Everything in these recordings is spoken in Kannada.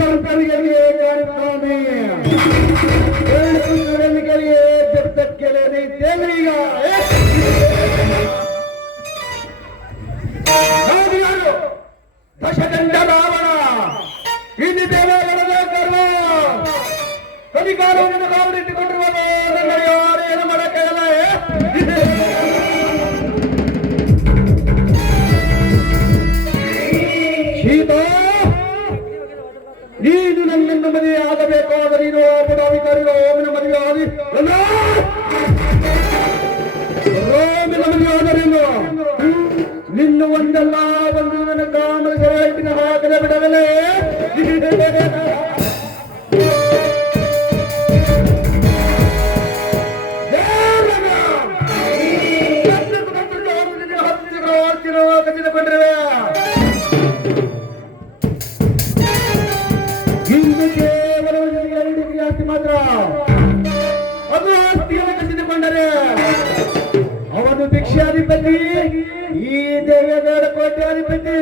ಸಂತರಿಗೆ ಕಾರ್ಯಕ್ರಮೆ जब तक के लिए नहीं देगा दशकंड रावण इन देवालಯದ ಕರ್ಮ ಅಧಿಕಾರವನ್ನು ಕಾವಲಿಟ್ಟುಕೊಂಡಿರುವಾಗ ಯಾರು ಏನು ಮಾಡಕ್ಕಾಗಲ್ಲ. ಸೀತಾ, ನೀನು ನನ್ನನ್ನು ಮದುವೆ ಆಗಬೇಕಾದರೆ ನೀನು ಪದಾಧಿಕಾರಿಗಳು ಓಮಿನ ಮದುವೆ ಆಗಿ ರೋಮಿನ ಮದುವೆ ಆದರೇನು ನಿನ್ನ ಒಂದಲ್ಲ ಒಂದು ನನ್ನ ಕಾಮದ ಸರಾಯಿನ ಹಾಕದ ಬಿಡವಲೇ. ಖಚಿತಗೊಂಡಿರುವೆ ಇನ್ನು ಕೇವಲ 2 ಡಿಗ್ರಿ ಆಸ್ತಿ ಮಾತ್ರ. ಅದು ಆಸ್ತಿಯನ್ನು ಖಚಿತಗೊಂಡರೆ ಅವನು ಭಿಕ್ಷಾಧಿಪತಿ, ಈ ದೇವೇಗೌಡ ಕೋಟ್ಯಾಧಿಪತಿ.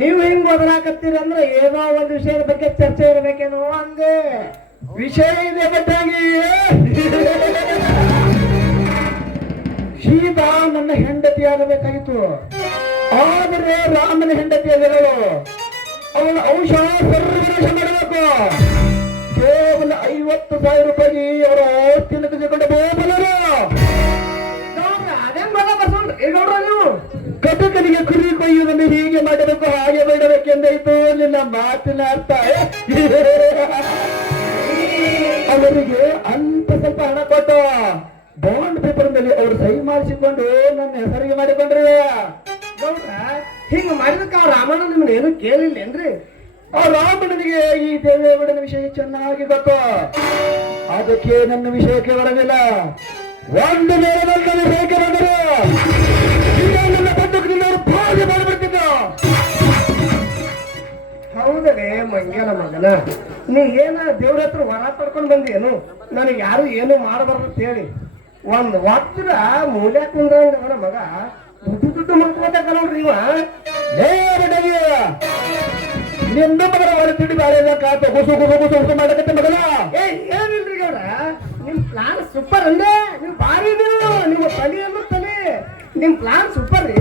ನೀವು ಹಿಂಗ್ ಬದಲಾಕತ್ತೀರಿ ಅಂದ್ರೆ ಏನೋ ಒಂದು ವಿಷಯದ ಬಗ್ಗೆ ಚರ್ಚೆ ಇರಬೇಕೇನೋ ಅಂದೆ. ವಿಷಯ ಇದೆ ಬಟ್ಟಾಗಿ. ಸೀತಾ ನನ್ನ ಹೆಂಡತಿ ಆಗಬೇಕಾಗಿತ್ತು, ಆದರೆ ರಾಮನ ಹೆಂಡತಿ ಆಗಿರಲು ಅವನ ಅಂಶ ಸರ್ವನಾಶ ಮಾಡಬೇಕು. ಕೇವಲ 50,000 ರೂಪಾಯಿ ಅವರ ಆಸ್ತಿಯನ್ನು ತೆಗೆದುಕೊಂಡು ಹೋಗಬಲ್ಲರು. ನೀವು ಕಟಕನಿಗೆ ಕುರಿ ಕೊಯ್ಯುವುದನ್ನು ಹೀಗೆ ಮಾಡಬೇಕು, ಹಾಗೆ ಮಾಡಬೇಕೆಂದಾಯ್ತು ನಿನ್ನ ಮಾತಿನ ಅರ್ಥ. ಅವರಿಗೆ ಅಲ್ಪ ಸ್ವಲ್ಪ ಹಣ ಕೊಟ್ಟು ಬಾಂಡ್ ಪೇಪರ್ ಮೇಲೆ ಅವರು ಸಹಿ ಮಾಡಿಸಿಕೊಂಡು ನನ್ನ ಹೆಸರಿಗೆ ಮಾಡಿಕೊಂಡ್ರಿ. ಹಿಂಗ ಮಾಡಿದಕ್ಕ ರಾಮಣ್ಣ ನಿಮ್ಗೆ ಏನು ಕೇಳಿಲ್ಲೇನ್ರಿ? ಆ ರಾಮಣ್ಣನಿಗೆ ಈ ದೇವೇಗೌಡನ ವಿಷಯ ಚೆನ್ನಾಗಿ ಗೊತ್ತು, ಅದಕ್ಕೆ ನನ್ನ ವಿಷಯಕ್ಕೆ ಬರಲಿಲ್ಲ. ಒಂದು ಮೇಲೆ ನನ್ನ ವಿಷಯಕ್ಕೆ ಬಂದರು ನನ್ನ ಬದುಕಿನಲ್ಲಿ ಭಾಗ್ಯ ಮಾಡಿಬಿಡ್ತಿದ್ದ. ಹೌದಲೇ ಮಂಗ್ಯನ ಮಗನ, ನೀ ಏನ ದೇವ್ರ ಹತ್ರ ವರ ಪಡ್ಕೊಂಡ್ ಬಂದೇನು? ನನಗೆ ಯಾರು ಏನು ಮಾಡಬಾರ್ದು ಅಂತ ಹೇಳಿ ಒಂದ್ ಒತ್ತರ ಮೂಲ್ಯ ಕುಂದ್ರಂಗ ಅವನ ಮಗ ದುಡ್ಡು ಮಾಡ್ಕೋಬೇಕ ನೋಡ್ರಿ. ಇವ ನಿನ್ನ ಮಗನ ಹೊರ ತಿಂಡಿ ಬಾಳೆಕಾತ ಗುಸು ಗುಸು ಗುಸು ಗುಸು ಮಾಡಕತ್ತೆ ಮಗನ. ಏನಿಲ್ರಿ ಗೌಡ, ನಿಮ್ ಪ್ಲಾನ್ ಸೂಪರ್ ಅಂದ್ರೆ ನೀವು ಭಾರಿ ನೀವು, ನಿಮ್ಮ ತಲೆ ಅಂದ್ರೆ ತಲೆ, ನಿಮ್ ಪ್ಲಾನ್ ಸೂಪರ್ ರೀ.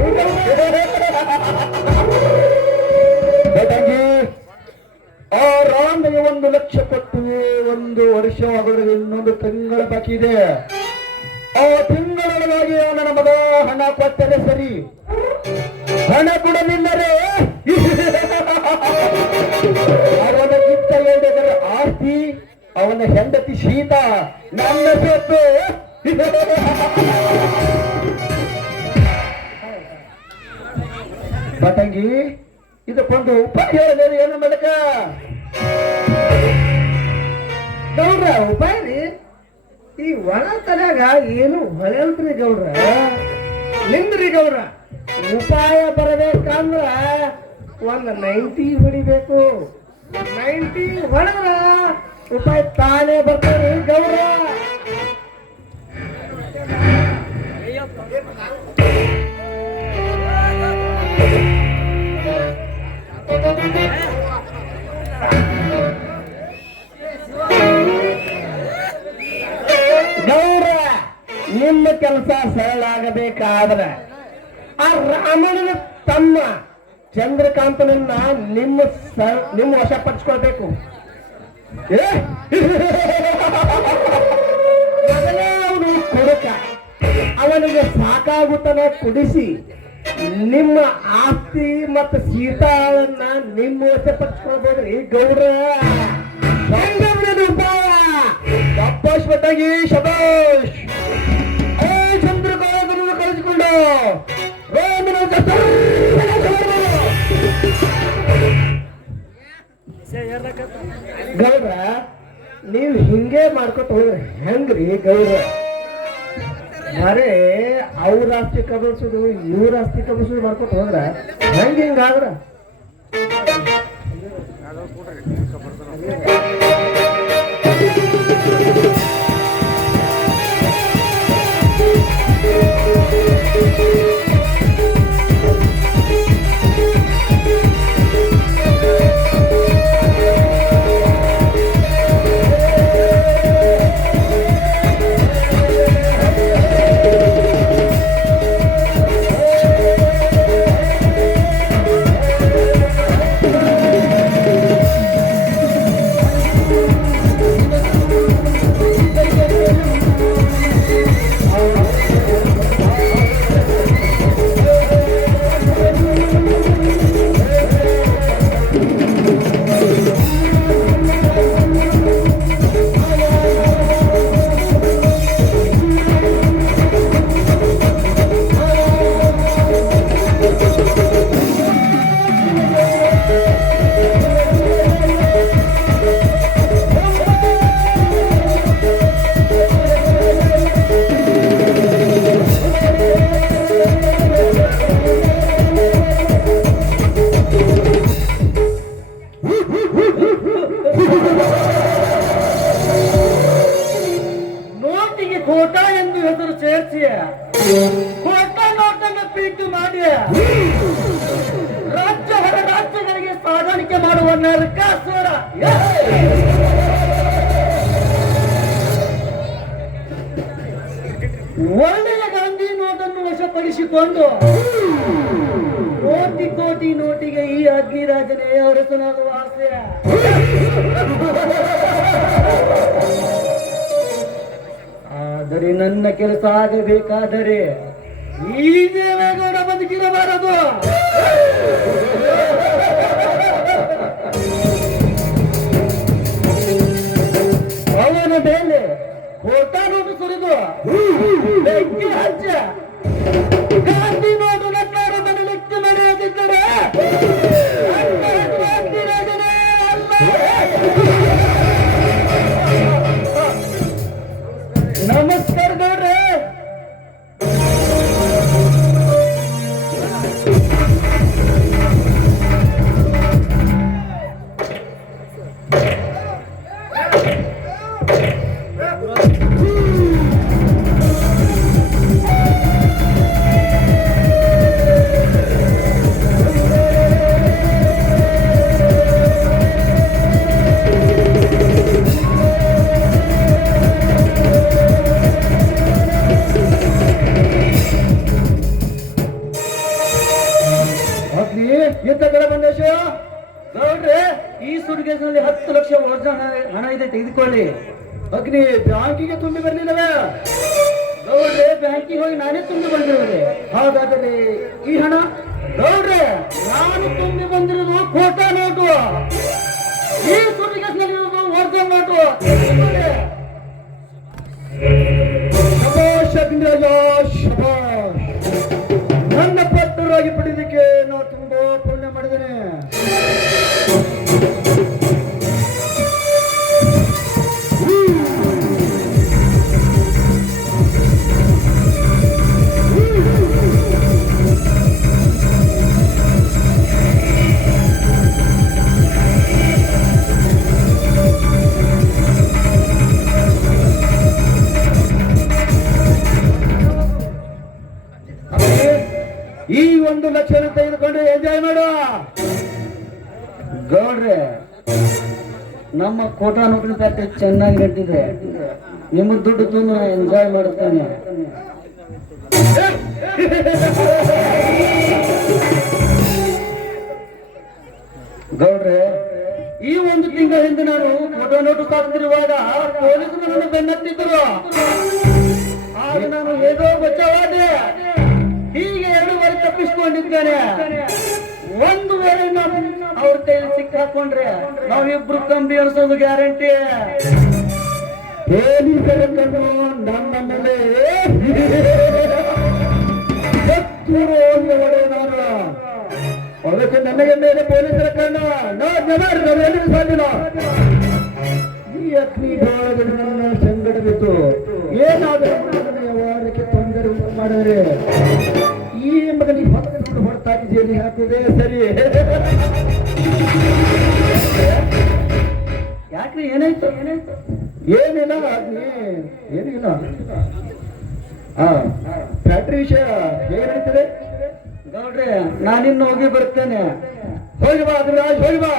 ಆ ರಾಮ್ಗೆ 1 ಲಕ್ಷ ಕೊಟ್ಟು 1 ವರ್ಷ ಆಗೋದ್ರೆ ಇನ್ನೊಂದು ತಿಂಗಳ ಬಾಕಿ ಇದೆ. ಆ ತಿಂಗಳೊಳಗಾಗಿ ನನ್ನ ಮಗ ಹಣ ಕೊಟ್ಟರೆ ಸರಿ, ಹಣ ಕೊಡಲಿಲ್ಲರೆ ಅವನಿಗಿಂತ 2 ಎಕರೆ ಆಸ್ತಿ, ಅವನ ಹೆಂಡತಿ ಸೀತಾ, ನನ್ನ ಸೊತ್ತು. ಬಟಂಗಿ, ಇದಕ್ಕೊಂದು ಉಪಾಯ ಹೇಳಿದ್ರೆ ಏನು ಮಾಡಕ? ಗೌಡ್ರ ಉಪಾಯ ರೀ, ಈ ಒಣ ತಲೆಯಾಗ ಏನು ಹೊಳೆಯಲ್ರಿ ಗೌಡ್ರ. ನಿಂದ್ರಿ ಗೌಡ್ರ, ಉಪಾಯ ಬರಬೇಕಂದ್ರ ಒಂದು 90 ಹೊಡಿಬೇಕು. 90 ಹೊಡೆದ್ರ ಉಪಾಯ ತಾನೇ ಬರ್ತಾರೆ ಗೌಡ್ರ. ಗೌಡ್ರ, ನಿಮ್ಮ ಕೆಲಸ ಸರಳ ಆಗಬೇಕಾದ್ರೆ ಆ ರಾಮಣ್ಣನ ತಮ್ಮ ಚಂದ್ರಕಾಂತನನ್ನ ನಿಮ್ಮ ವಶಪಡಿಸ್ಕೊಳ್ಬೇಕು. ಅವನು ಕುಡುಕ, ಅವನಿಗೆ ಸಾಕಾಗುತ್ತನ ಕುಡಿಸಿ ನಿಮ್ಮ ಆಸ್ತಿ ಮತ್ತು ಸೀತಾಳನ್ನ ನಿಮ್ಮ ವಶಪಡಿಸ್ಕೊಳ್ಬೋದ್ರಿ ಗೌಡ್ರ. ಹೆಂಗವ್ರದ್ದು ಉಪಾಯ ಶಬಾಷ್ ಪಟ್ಟಾಗಿ ಶಬಾಷ್. ಚಂದ್ರಕಾಲದಲ್ಲಿ ಕಳಿಸಿಕೊಂಡ ರಾಮನ ಗೌಡ್ರ ನೀವು ಹಿಂಗೆ ಮಾಡ್ಕೊತ ಹೋದ್ರೆ ಹೆಂಗ್ರಿ ಗೌಡ್ರ? ಬರೇ ಅವ್ರ ಆಸ್ತಿ ಕಬಲ್ಸೋದು ಇವ್ರ ಆಸ್ತಿ ಕಬಲ್ಸೋದು ಮಾಡ್ಕೊತ ಹೋದ್ರ ಹಿಂಗಾದ್ರ ನೋಟಿಗೆ ಕೋಟಾ ಎಂದು ಹೆಸರು ಸೇರಿಸಿ ಕೋಟಾ ನೋಟನ್ನು ಪ್ರಿಂಟ್ ಮಾಡಿ ರಾಜ್ಯ ಹೊರ ರಾಜ್ಯಗಳಿಗೆ ಸಾಗಾಣಿಕೆ ಮಾಡುವ ನರಕಾಸುರ. ಒಳ್ಳೆಯ ಗಾಂಧಿ ನೋಟನ್ನು ವಶಪಡಿಸಿಕೊಂಡು ಕೋಟಿ ಕೋಟಿ ನೋಟಿಗೆ ಈ ಅಗ್ನಿರಾಜನೇ ಹೊರತನಾಗುವ ಆಸೆ. ಆದರೆ ನನ್ನ ಕೆಲಸ ಆಗಬೇಕಾದರೆ ಈ ದೇವೇಗೌಡ ಬದುಕಿರಬಾರದು. ಅವನ ಮೇಲೆ ಕೋಟಾ ನೋಟು ಸುರಿದು ಬೆಂಕಿ ಹಚ್ಚ ಗಾಂಧಿ ನೋಟು ನನ್ನವರ ಮನೆ ಲೆಕ್ಕ ನಡೆಯುತ್ತಿದ್ದರೆ ಅಗ್ನಿರಾಜನೇ ಅಲ್ಲ. ನಮಸ್ಕಾರ ಗೌಡ್ರೆ. ಎಂತ ಕಡೆ ಬಂದೇಶ ಗೌಡ್ರೆ, ಈ ಸುಟ್ಕೇಸ್ನಲ್ಲಿ 10 ಲಕ್ಷ ಹಣ ಇದೆ, ತೆಗೆದುಕೊಳ್ಳಿ. ಅಗ್ನಿ ಬ್ಯಾಂಕಿಗೆ ತುಂಬಿ ಬರ್ಲಿಲ್ಲವೇ? ಗೌಡ್ರೆ, ಬ್ಯಾಂಕಿಗೆ ಹೋಗಿ ನಾನೇ ತುಂಬಿ ಬಂದಿರುವುದೇ. ಹಾಗಾದರೆ ಈ ಹಣ? ಗೌಡ್ರೆ, ನಾನು ತುಂಬಿ ಬಂದಿರೋದು ಕೋಟಾ ನೋಟು, ಈ ಸುಟ್ಕೇಸ್ನಲ್ಲಿ ಇರೋದು ಒರಿಜಿನಲ್ ನೋಟು. ಶಬಾಷ್ ಅಗ್ನಿರಾಜ, ಶಬಾಷ್. ನನ್ನ ಪಟ್ಟರಾಗಿ ಪಡೆದಕ್ಕೆ ನಾವು ತುಂಬಾ ಪುಣ್ಯ ಮಾಡಿದ್ದೇನೆ. ಈ 1 ಲಕ್ಷ ತೆಗೆದುಕೊಂಡು ಎಂಜಾಯ್ ಮಾಡು ಗೌಡ್ರೆ. ನಮ್ಮ ಕೋಟಾ ನೋಟಿನ ಫ್ಯಾಕ್ಟರಿ ಚೆನ್ನಾಗಿ ನಡೀತಿದೆ. ನಿಮ್ಮ ದುಡ್ಡು ತುಂಬ ಎಂಜಾಯ್ ಮಾಡುತ್ತೇನೆ. ಗೌಡ್ರೆ, ಈ 1 ತಿಂಗಳ ಹಿಂದೆ ನಾನು ಕೋಟಾ ನೋಟು ಸಾಕ್ತಿರುವಾಗ ಪೊಲೀಸರು ನನ್ನನ್ನು ಬೆನ್ನತ್ತಿದ್ದರು. ಆಗ ನಾನು ಹೇಗೋ ಬಚಾವಾದೆ. ಹೀಗೆ 2 ವಾರ ತಪ್ಪಿಸಿಕೊಂಡಿದ್ದೇನೆ. 1 ವೇಳೆ ನಾನು ಅವ್ರ ಕೈಯಲ್ಲಿ ಸಿಕ್ಕಾಕೊಂಡ್ರೆ ನಾವಿಬ್ರು ಕಂಬಿ ಅನಿಸೋದು ಗ್ಯಾರಂಟಿ. ಪೊಲೀಸರನ್ನು ನನ್ನ ಮೇಲೆ ಹೊಡೆ ನಾನು ಅದಕ್ಕೆ ನನಗೆ ಮೇಲೆ ಪೊಲೀಸರ ಕಣ್ಣ ನಾವೇನು ಸಾಧ್ಯಲ್ಲ. ಈ ಅಗ್ನಿ ಗೋಳಗಳು ನನ್ನ ಸಂಗಡವಿತ್ತು ಏನಾದರೂ ನನ್ನ ವ್ಯವಹಾರಕ್ಕೆ ತೊಂದರೆ ಉಂಟು ಮಾಡಿದರೆ ಈ ಮಗನಿಗೆ ಹೊರತಾಗಿ ಜೇಲಿ ಹಾಕಿದೆ ಸರಿ. ಯಾಕ್ರಿ ಏನಾಯ್ತು ಏನಿಲ್ಲ ಅಗ್ನಿ ಏನಿಲ್ಲ. ಫ್ಯಾಕ್ಟ್ರಿ ವಿಷಯ ಹೇಗೆ ನಡೀತದೆ ಗೌಡ್ರೆ? ನಾನಿನ್ನು ಹೋಗಿ ಬರ್ತೇನೆ. ಹೋಗಿ ಬಾ ಅದ್ರಾಜ್, ಹೋಗಿ ಬಾ.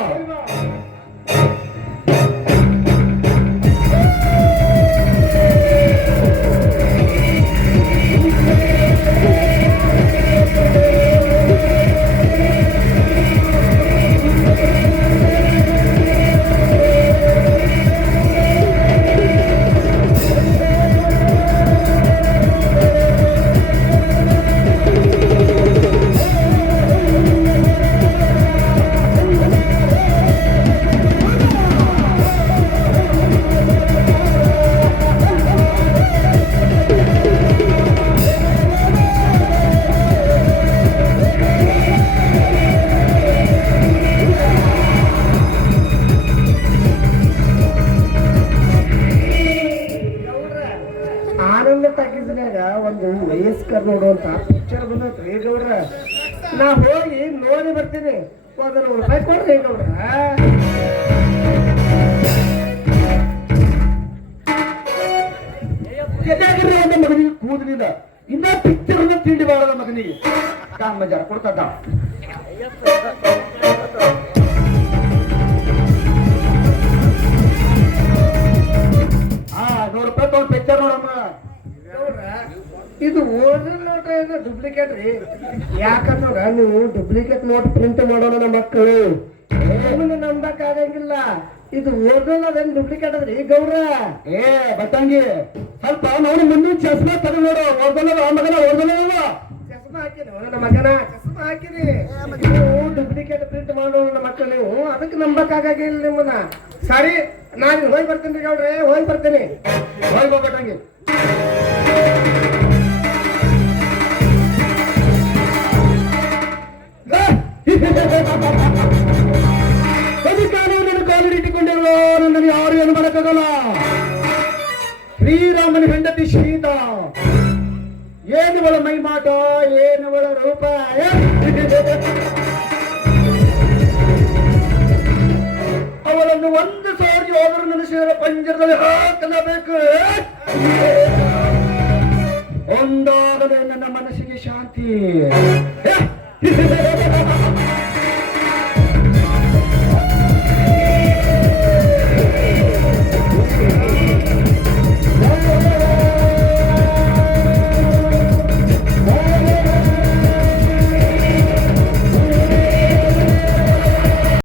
ಆನಂದ ತಗ್ಗಿಸಿದಾಗ ಒಂದು ವಯಸ್ಕರ್ ನೋಡುವಂತ ಪಿಕ್ಚರ್ ಬಂದೈತ್ರಿ ಗೌಡ್ರ. ನಾ ಹೋಗಿ ನೋಡಿ ಬರ್ತೀನಿ. ₹100 ಕೊಡ್ರಿ ಗೌಡ್ರ. ಒಂದು ಮಗನಿಗೆ ಕೂದಲಿಲ್ಲ, ಇನ್ನ ಪಿಕ್ಚರ್ ತಿಂಡಿ ಬಾಳದ ಮಗನಿಗೆ ಕಾಮಜಾರ ಕೊಡ್ತದ. ₹100 ತಗೊಂಡು ಪಿಕ್ಚರ್ ನೋಡಮ್ಮ. ಇದು ಒರಿಜಿನಲ್ ನೋಟ್ ಏನು ಡೂಪ್ಲಿಕೇಟ್ ರೀ? ಯಾಕಂದ್ರ ನೀವು ಡೂಪ್ಲಿಕೇಟ್ ನೋಟ್ ಪ್ರಿಂಟ್ ಮಾಡೋಣ ನಮ್ಮ ಮಕ್ಕಳು ನಿಮ್ಮನ್ನ ನಂಬಕ್ ಆಗಂಗಿಲ್ಲ. ಇದು ಒರಿಜಿನಲ್ ಅದೇನು ಡೂಪ್ಲಿಕೇಟ್ ಅದ್ರಿ ಗೌಡ್ರ? ಬಟ್ಟಂಗಿ ಸ್ವಲ್ಪ ನಾವು ಮುಂದಿನ ಚಸ್ಮಾ ತಗೊಂಡು ನೋಡು. ಒರಿಜಿನಲ್ ಆ ಮಗನ ಒರಿಜಿನಲ್ ಚಸ್ಮಾ ಹಾಕಿನಿ ನನ್ನ ಮಗನ, ಚಸ್ಮಾ ಹಾಕಿನಿ. ನೀವು ಡೂಪ್ಲಿಕೇಟ್ ಪ್ರಿಂಟ್ ಮಾಡೋಣ ನಮ್ಮ ಮಕ್ಕಳು, ನೀವು ಅದಕ್ಕೆ ನಂಬಕ್ ಆಗಿಲ್ಲ ನಿಮ್ಮನ್ನ. ಸರಿ, ನಾನು ಹೋಗಿ ಬರ್ತೀನಿ ಗೌಡ್ರೆ, ಹೋಗಿ ಬರ್ತೀನಿ. ಹೋಗಿ ಬಾ ಬಟ್ಟಂಗಿ. ಕಾನೂನನ್ನು ಕಾಲಿಡಿಟ್ಟುಕೊಂಡಿರುವ ನನ್ನನ್ನು ಯಾರು ಏನು ಮಾಡಕ್ಕಾಗಲ್ಲ. ಶ್ರೀರಾಮನ ಹೆಂಡತಿ ಸೀತಾ, ಏನುವಳ ಮೈಮಾಟ, ಏನುವಳ ರೂಪ. ಅವಳನ್ನು 1,000 ಯೋಧರ ಮನುಷ್ಯರ ಪಂಜರದಲ್ಲಿ ಹಾಕಲೇಬೇಕು. ಒಂದಾಗಲೇ ನನ್ನ ಮನಸ್ಸಿಗೆ ಶಾಂತಿ.